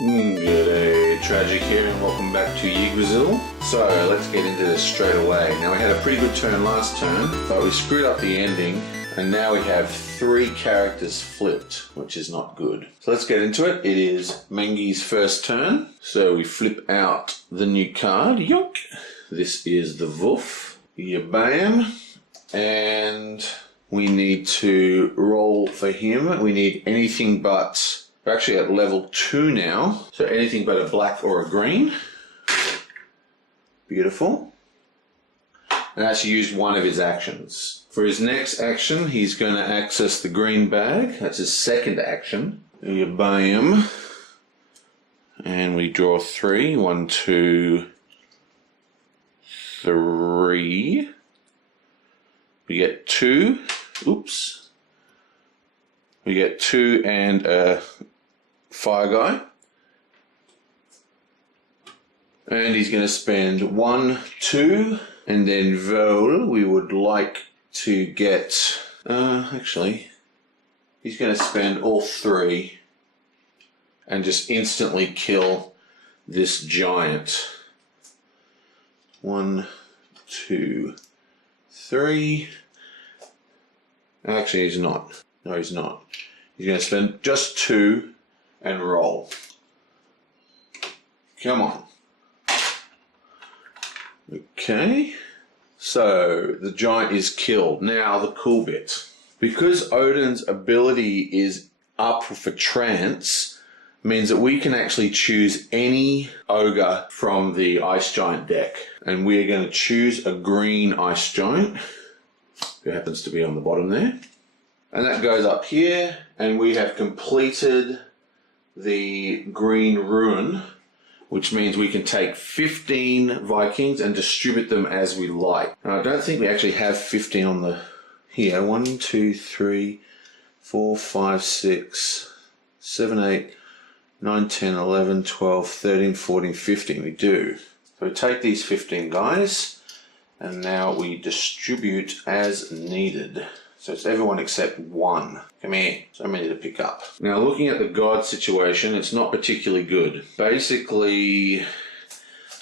G'day, Tragic here, and welcome back to Yggdrasil. So let's get into this straight away. Now we had a pretty good turn last turn, but we screwed up the ending, and now we have 3 characters flipped, which is not good. So let's get into it. It is Mengi's first turn. So we flip out the new card. Yoink! This is the Woof. Bam! And we need to roll for him. We need anything but... We're actually at level 2 now, so anything but a black or a green. Beautiful. And actually used one of his actions. For his next action, he's going to access the green bag. That's his second action. Bam. And we draw 3. 1, 2, 3. We get 2. Oops. We get 2 and a fire guy. And he's going to spend 1, 2, and then Vol, we would like to get... actually, he's going to spend all 3 and just instantly kill this giant. 1, 2, 3. Actually, he's not. No, he's not. He's going to spend just 2 and roll. Come on. Okay. So, the giant is killed. Now, the cool bit. Because Odin's ability is up for trance, means that we can actually choose any ogre from the ice giant deck. And we're going to choose a green ice giant, who happens to be on the bottom there. And that goes up here, and we have completed the green ruin, which means we can take 15 Vikings and distribute them as we like. Now, I don't think we actually have 15 on the here. 1, 2, 3, 4, 5, 6, 7, 8, 9, 10, 11, 12, 13, 14, 15. We do. So we take these 15 guys, and now we distribute as needed. So it's everyone except 1. Come here. So many to pick up. Now looking at the god situation, it's not particularly good. Basically,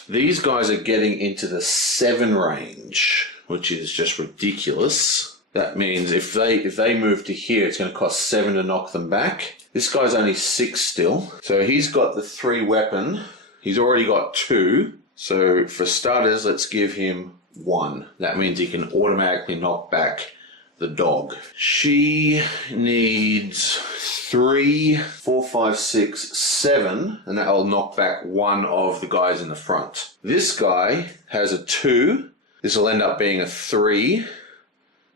these guys are getting into the 7 range, which is just ridiculous. That means if they move to here, it's going to cost 7 to knock them back. This guy's only 6 still. So he's got the 3 weapon. He's already got 2. So for starters, let's give him 1. That means he can automatically knock back the dog. She needs 3, 4, 5, 6, 7, and that will knock back 1 of the guys in the front. This guy has a 2. This will end up being a 3.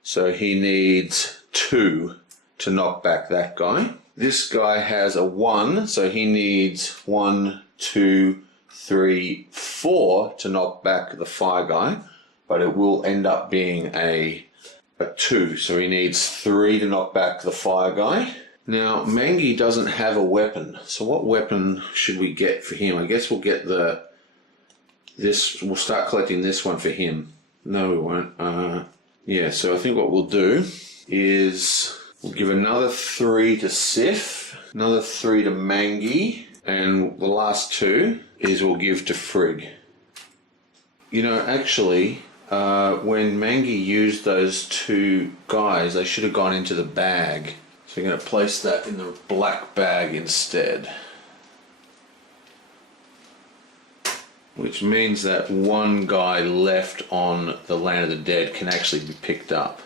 So he needs 2 to knock back that guy. This guy has a 1, so he needs 1, 2, 3, 4 to knock back the fire guy, but it will end up being a 2, so he needs 3 to knock back the fire guy. Now, Mengi doesn't have a weapon, so what weapon should we get for him? I guess we'll get we'll start collecting this one for him. No, we won't. Yeah, so I think what we'll do is we'll give another 3 to Sif, another 3 to Mengi, and the last 2 is we'll give to Frigg. You know, actually... when Mengi used those 2 guys, they should have gone into the bag. So we're going to place that in the black bag instead. Which means that 1 guy left on the Land of the Dead can actually be picked up.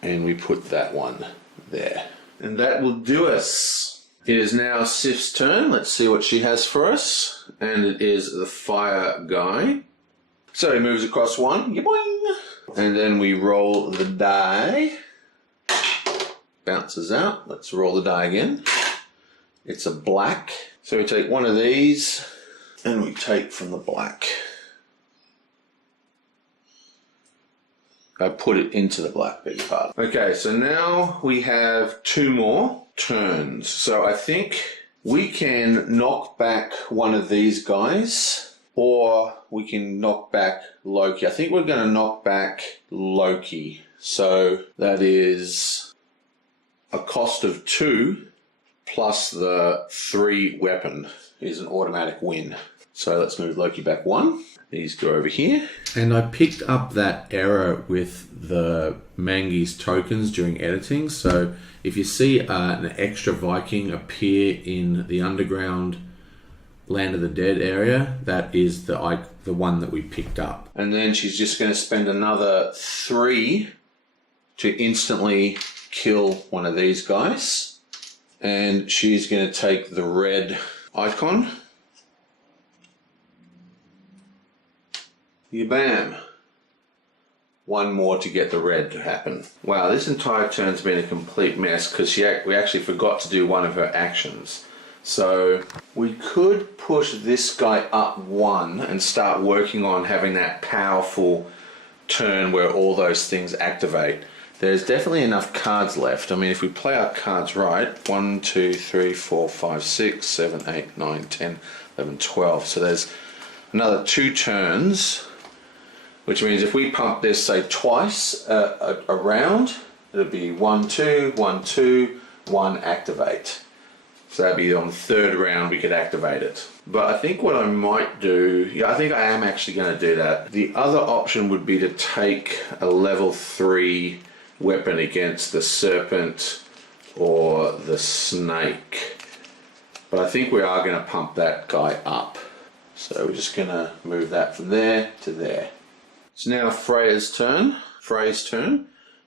And we put that one there. And that will do us. It is now Sif's turn. Let's see what she has for us. And it is the fire guy. So he moves across 1, boing, and then we roll the die. Bounces out. Let's roll the die again. It's a black. So we take 1 of these, and we take from the black. I put it into the black, beg your pardon. Okay, so now we have 2 more turns. So I think we can knock back 1 of these guys. Or we can knock back Loki. I think we're going to knock back Loki. So that is a cost of 2 plus the 3 weapon is an automatic win. So let's move Loki back 1. These go over here. And I picked up that error with the Mangi's tokens during editing. So if you see an extra Viking appear in the underground Land of the Dead area, that is the one that we picked up. And then she's just going to spend another 3 to instantly kill one of these guys. And she's going to take the red icon. Bam. 1 more to get the red to happen. Wow, this entire turn's been a complete mess because we actually forgot to do one of her actions. So we could push this guy up 1 and start working on having that powerful turn where all those things activate. There's definitely enough cards left. I mean, if we play our cards right, 1, 2, 3, 4, 5, 6, 7, 8, 9, 10, 11, 12. So there's another 2 turns, which means if we pump this, say, twice a round, it'll be 1, 2, 1, 2, 1, activate. So that'd be on the 3rd round we could activate it. But I think what I might do, I think I am actually going to do that. The other option would be to take a level 3 weapon against the serpent or the snake. But I think we are going to pump that guy up. So we're just going to move that from there to there. So now Frey's turn.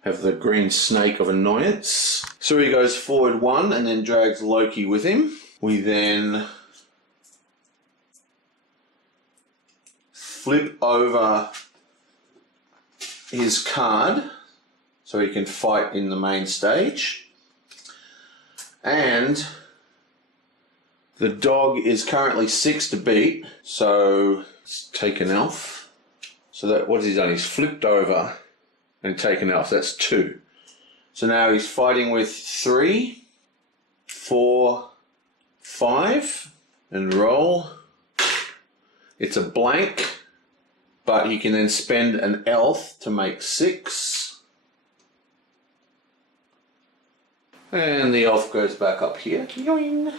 Have the green snake of annoyance. So he goes forward 1 and then drags Loki with him. We then flip over his card so he can fight in the main stage. And the dog is currently 6 to beat, so let's take an elf. So that what he's done, he's flipped over and taken elf. That's 2. So now he's fighting with 3, 4, 5, and roll. It's a blank, but he can then spend an elf to make 6. And the elf goes back up here. Yoing.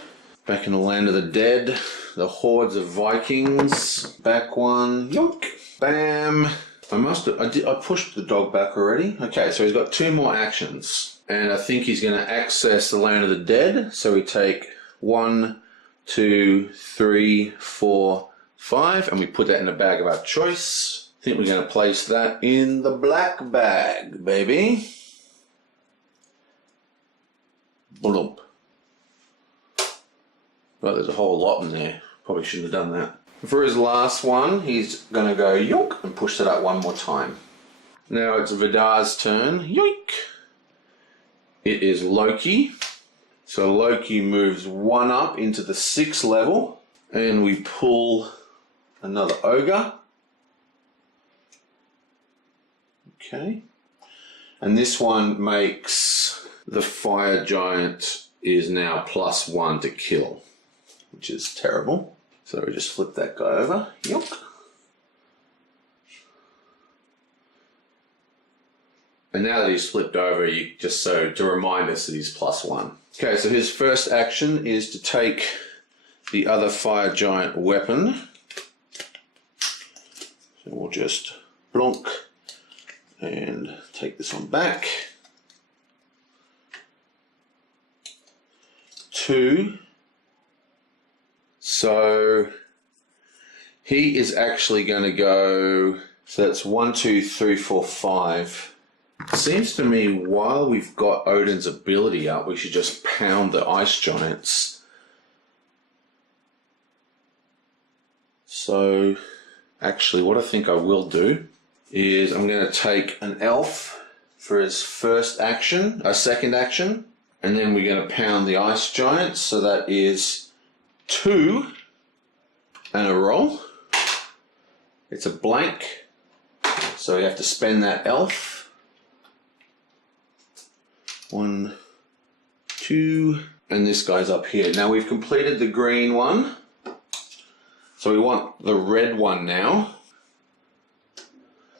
Back in the Land of the Dead, the hordes of Vikings. Back 1. Yoink. Bam. I pushed the dog back already. Okay, so he's got 2 more actions. And I think he's going to access the Land of the Dead. So we take 1, 2, 3, 4, 5, and we put that in a bag of our choice. I think we're going to place that in the black bag, baby. Bloop. Well, there's a whole lot in there. Probably shouldn't have done that. For his last one, he's going to go yoink and push that up 1 more time. Now it's Vidar's turn. Yoink! It is Loki. So Loki moves 1 up into the 6th level. And we pull another ogre. Okay. And this one makes the fire giant is now +1 to kill, which is terrible. So we just flip that guy over. Yoink. And now that he's flipped over, to remind us that he's +1. Okay, so his first action is to take the other fire giant weapon. So we'll just blonk and take this one back. 2. So he is actually going to go, so that's 1, 2, 3, 4, 5. It seems to me while we've got Odin's ability up, we should just pound the ice giants. So actually what I think I will do is I'm going to take an elf for his first action, a second action, and then we're going to pound the ice giants. So that is 2 and a roll. It's a blank, so you have to spend that elf. 1, 2, and this guy's up here. Now we've completed the green one, so we want the red one now.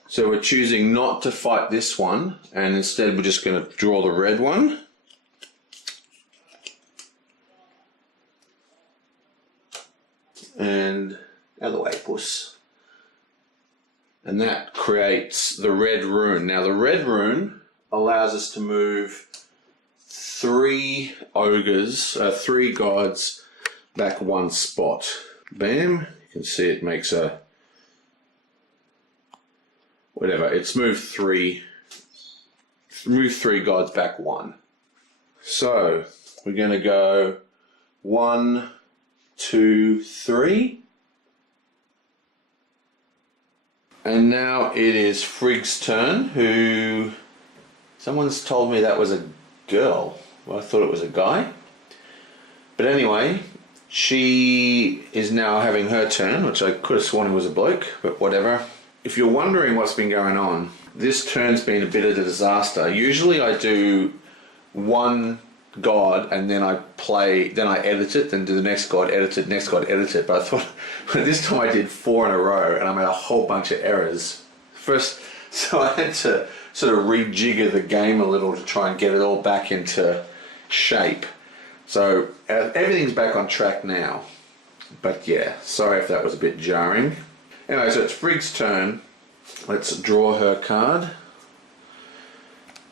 So we're choosing not to fight this one, and instead we're just going to draw the red one. And out of the way, puss. And that creates the red rune. Now the red rune allows us to move 3 ogres, 3 gods back 1 spot. Bam. You can see it makes a... whatever. It's moved 3 gods back 1. So we're going to go 1, 2, 3. And now it is Frigg's turn, who... someone's told me that was a girl. Well, I thought it was a guy. But anyway, she is now having her turn, which I could have sworn it was a bloke, but whatever. If you're wondering what's been going on, this turn's been a bit of a disaster. Usually I do 1 god and then I edit it, then do the next god, edit it, next god, edit it. But I thought this time I did 4 in a row and I made a whole bunch of errors. First, so I had to sort of rejigger the game a little to try and get it all back into shape. So everything's back on track now. But yeah, sorry if that was a bit jarring. Anyway, so it's Frigg's turn. Let's draw her card.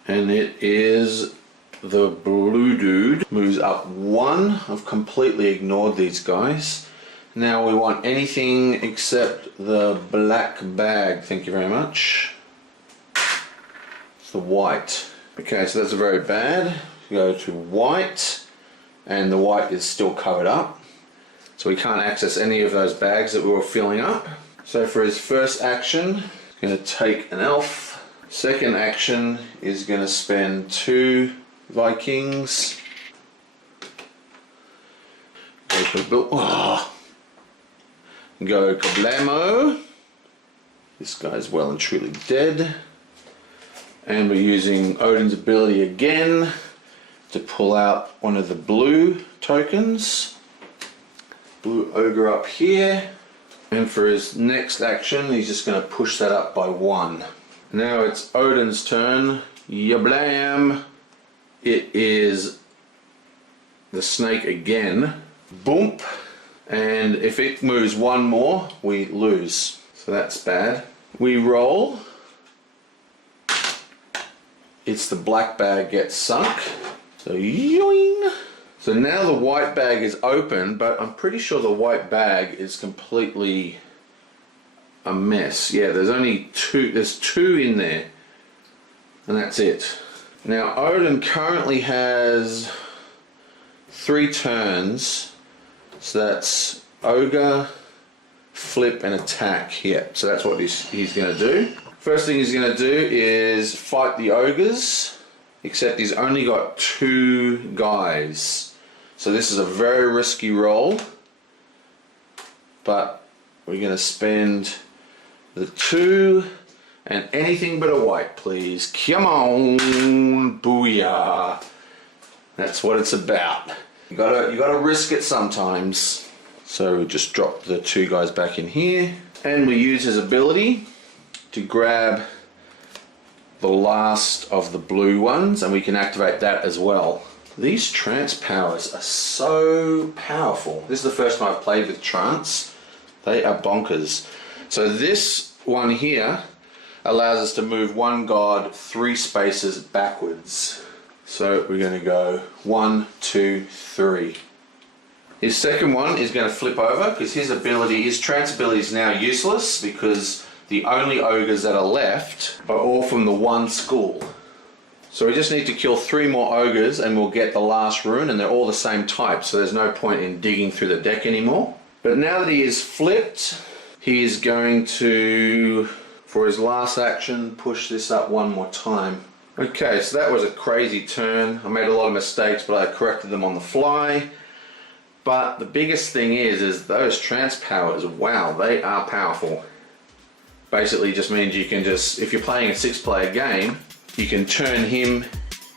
And it is the blue dude. Moves up 1. I've completely ignored these guys. Now we want anything except the black bag. Thank you very much. It's the white. Okay, so that's very bad. Go to white. And the white is still covered up. So we can't access any of those bags that we were filling up. So for his first action, he's going to take an elf. Second action is going to spend 2 Vikings. Go kablamo. This guy's well and truly dead. And we're using Odin's ability again to pull out one of the blue tokens. Blue ogre up here. And for his next action, he's just going to push that up by 1. Now it's Odin's turn. Yablam! It is the snake again. Boomp! And if it moves 1 more, we lose. So that's bad. We roll. It's the black bag gets sunk. So yoing! So now the white bag is open, but I'm pretty sure the white bag is completely a mess. Yeah, there's only 2, there's 2 in there, and that's it. Now Odin currently has 3 turns, so that's ogre, flip, and attack. Yeah, so that's what he's going to do. First thing he's going to do is fight the ogres, except he's only got 2 guys. So this is a very risky roll, but we're going to spend the 2 and anything but a white, please. Come on, booyah! That's what it's about. You gotta risk it sometimes. So we just drop the 2 guys back in here, and we use his ability to grab the last of the blue ones, and we can activate that as well. These trance powers are so powerful. This is the first time I've played with trance. They are bonkers. So this one here allows us to move 1 god 3 spaces backwards. So we're going to go 1, 2, 3. His second one is going to flip over because his trance ability is now useless because the only ogres that are left are all from the 1 school. So we just need to kill 3 more ogres and we'll get the last rune, and they're all the same type, so there's no point in digging through the deck anymore. But now that he is flipped, he is going to, for his last action, push this up 1 more time. Okay, so that was a crazy turn. I made a lot of mistakes, but I corrected them on the fly. But the biggest thing is those trance powers, wow, they are powerful. Basically just means you can just, if you're playing a 6-player game, you can turn him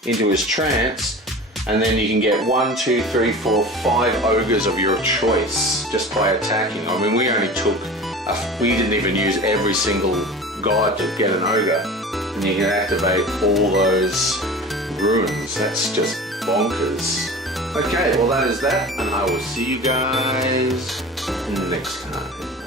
into his trance, and then you can get 1, 2, 3, 4, 5 ogres of your choice just by attacking. I mean, we didn't even use every single god to get an ogre, and you can activate all those runes. That's just bonkers. Okay, well that is that, and I will see you guys in the next card.